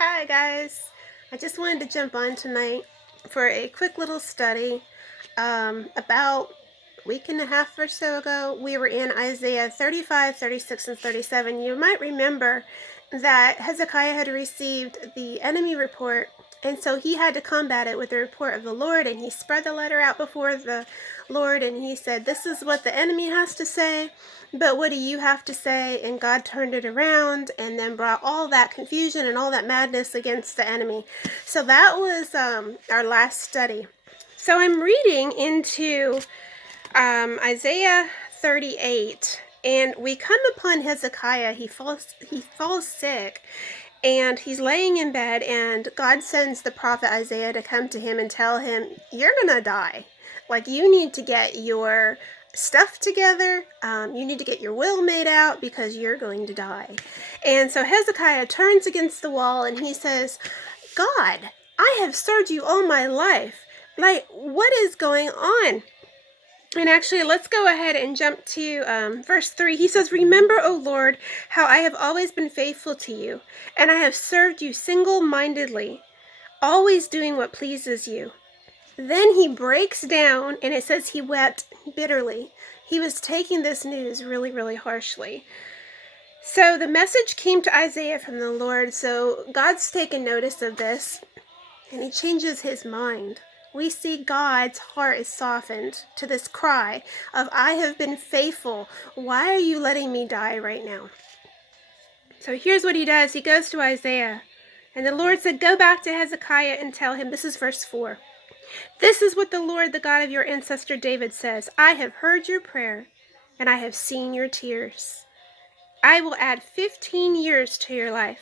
Hi guys, I just wanted to jump on tonight for a quick little study. About a week and a half or so ago, we were in Isaiah 35, 36, and 37. You might remember that Hezekiah had received the enemy report, and so he had to combat it with the report of the Lord, and he spread the letter out before the Lord, and he said, this is what the enemy has to say, but what do you have to say? And God turned it around and then brought all that confusion and all that madness against the enemy. So that was our last study. So I'm reading into Isaiah 38, and we come upon Hezekiah. He falls sick, and he's laying in bed, and God sends the prophet Isaiah to come to him and tell him, you're gonna die. Like, you need to get your stuff together. You need to get your will made out because you're going to die. And so Hezekiah turns against the wall and he says, God, I have served you all my life. Like, what is going on? And actually, let's go ahead and jump to verse 3. He says, remember, O Lord, how I have always been faithful to you, and I have served you single-mindedly, always doing what pleases you. Then he breaks down, and it says he wept bitterly. He was taking this news really, really harshly. So the message came to Isaiah from the Lord, so God's taken notice of this, and he changes his mind. We see God's heart is softened to this cry of, I have been faithful. Why are you letting me die right now? So here's what he does. He goes to Isaiah, and the Lord said, go back to Hezekiah and tell him, this is verse 4. This is what the Lord, the God of your ancestor David says. I have heard your prayer, and I have seen your tears. I will add 15 years to your life.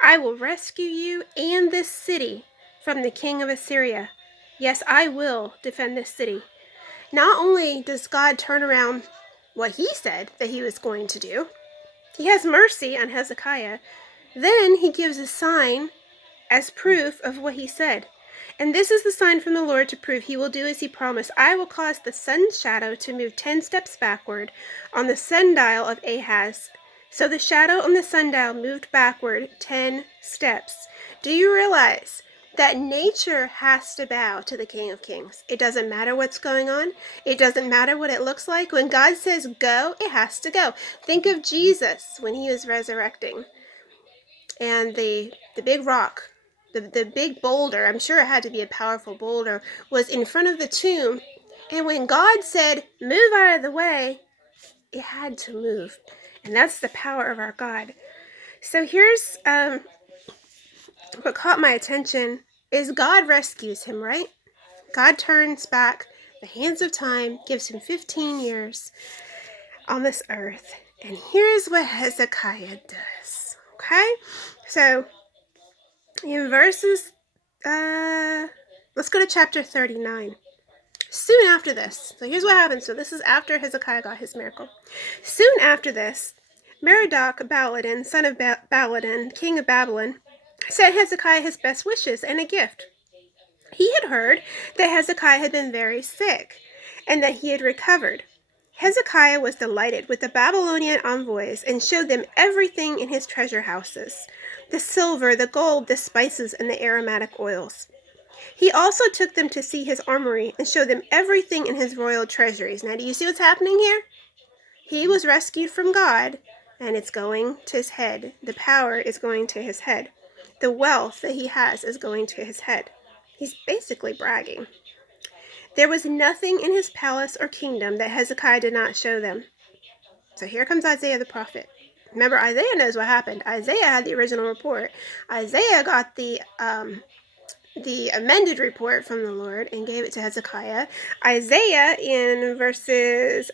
I will rescue you and this city from the king of Assyria. Yes, I will defend this city. Not only does God turn around what he said that he was going to do, he has mercy on Hezekiah. Then he gives a sign as proof of what he said. And this is the sign from the Lord to prove he will do as he promised. I will cause the sun's shadow to move 10 steps backward on the sundial of Ahaz. So the shadow on the sundial moved backward 10 steps. Do you realize that nature has to bow to the King of Kings? It doesn't matter what's going on. It doesn't matter what it looks like. When God says go, it has to go. Think of Jesus when he was resurrecting. And the big rock, the big boulder, I'm sure it had to be a powerful boulder, was in front of the tomb. And when God said, move out of the way, it had to move. And that's the power of our God. So here's what caught my attention is God rescues him, right? God turns back the hands of time, gives him 15 years on this earth. And here's what Hezekiah does, okay? So in verses, let's go to chapter 39. Soon after this, so here's what happens. So this is after Hezekiah got his miracle. Soon after this, Merodach-Baladan, son of Baladan, king of Babylon, sent Hezekiah his best wishes and a gift. He had heard that Hezekiah had been very sick and that he had recovered. Hezekiah was delighted with the Babylonian envoys and showed them everything in his treasure houses, the silver, the gold, the spices, and the aromatic oils. He also took them to see his armory and showed them everything in his royal treasuries. Now, do you see what's happening here? He was rescued from God, and it's going to his head. The power is going to his head. The wealth that he has is going to his head. He's basically bragging. There was nothing in his palace or kingdom that Hezekiah did not show them. So here comes Isaiah the prophet. Remember, Isaiah knows what happened. Isaiah had the original report. Isaiah got the amended report from the Lord and gave it to Hezekiah. Isaiah in verses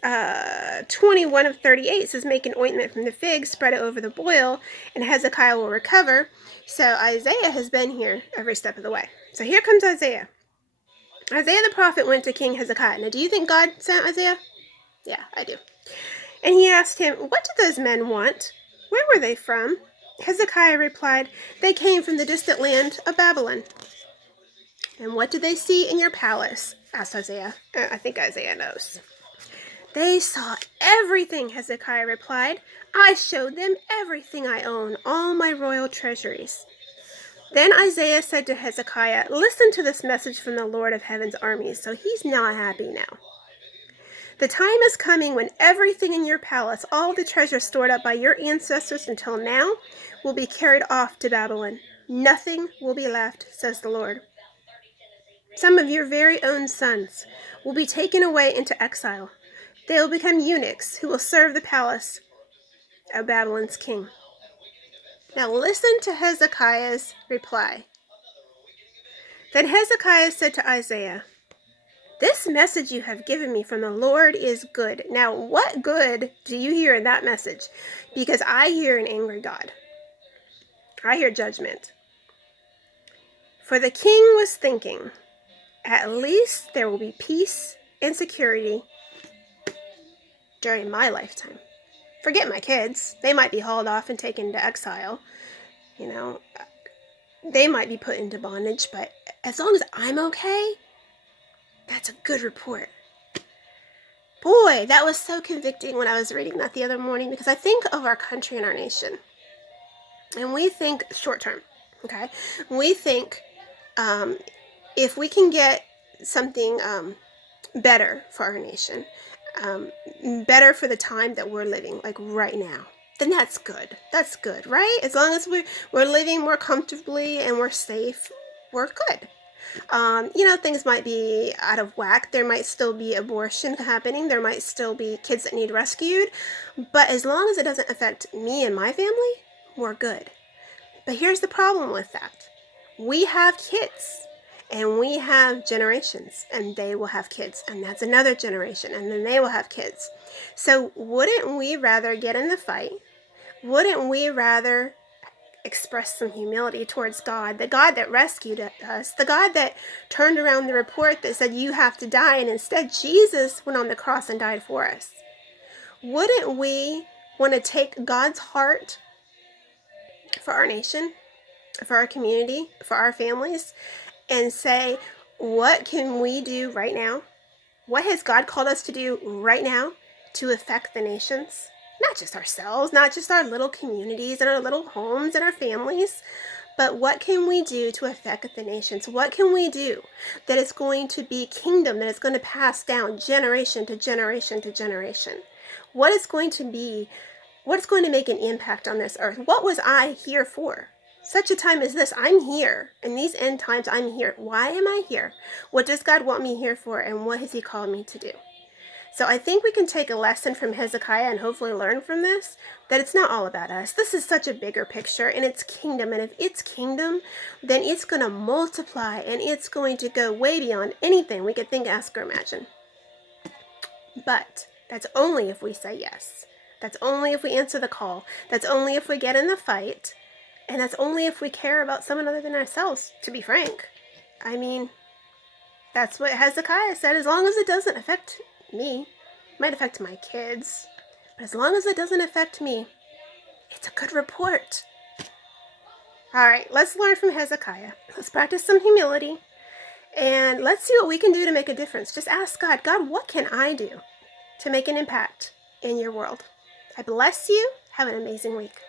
21 of 38 says, make an ointment from the fig, spread it over the boil, and Hezekiah will recover. So Isaiah has been here every step of the way. So here comes Isaiah. Isaiah the prophet went to King Hezekiah. Now, do you think God sent Isaiah? Yeah, I do. And he asked him, what did those men want? Where were they from? Hezekiah replied, they came from the distant land of Babylon. And what did they see in your palace? Asked Isaiah. I think Isaiah knows. They saw everything, Hezekiah replied. I showed them everything I own, all my royal treasuries. Then Isaiah said to Hezekiah, listen to this message from the Lord of heaven's armies. So he's not happy now. The time is coming when everything in your palace, all the treasure stored up by your ancestors until now, will be carried off to Babylon. Nothing will be left, says the Lord. Some of your very own sons will be taken away into exile. They will become eunuchs who will serve the palace of Babylon's king. Now listen to Hezekiah's reply. Then Hezekiah said to Isaiah, this message you have given me from the Lord is good. Now, what good do you hear in that message? Because I hear an angry God. I hear judgment. For the king was thinking, at least there will be peace and security during my lifetime. Forget my kids. They might be hauled off and taken to exile. You know, they might be put into bondage, but as long as I'm okay, that's a good report. Boy, that was so convicting when I was reading that the other morning, because I think of our country and our nation, and we think short term, okay? We think if we can get something better for our nation, better for the time that we're living, like right now, then that's good. That's good, right? As long as we're living more comfortably and we're safe, we're good. Things might be out of whack. There might still be abortion happening. There might still be kids that need rescued. But as long as it doesn't affect me and my family, we're good. But here's the problem with that. We have kids, and we have generations, and they will have kids, and that's another generation, and then they will have kids. So wouldn't we rather get in the fight? Wouldn't we rather express some humility towards God, the God that rescued us, the God that turned around the report that said you have to die, and instead Jesus went on the cross and died for us? Wouldn't we want to take God's heart for our nation, for our community, for our families, and say, what can we do right now? What has God called us to do right now to affect the nations? Not just ourselves, not just our little communities and our little homes and our families, but what can we do to affect the nations? What can we do that is going to be kingdom, that is going to pass down generation to generation to generation? What is going to be, what's going to make an impact on this earth? What was I here for? Such a time as this, I'm here. In these end times, I'm here. Why am I here? What does God want me here for, and what has He called me to do? So I think we can take a lesson from Hezekiah and hopefully learn from this, that it's not all about us. This is such a bigger picture, and it's kingdom. And if it's kingdom, then it's going to multiply, and it's going to go way beyond anything we could think, ask, or imagine. But that's only if we say yes. That's only if we answer the call. That's only if we get in the fight. And that's only if we care about someone other than ourselves, to be frank. I mean, that's what Hezekiah said. As long as it doesn't affect me, it might affect my kids, but as long as it doesn't affect me, it's a good report. All right, let's learn from Hezekiah. Let's practice some humility, and let's see what we can do to make a difference. Just ask God, God, what can I do to make an impact in your world? I bless you. Have an amazing week.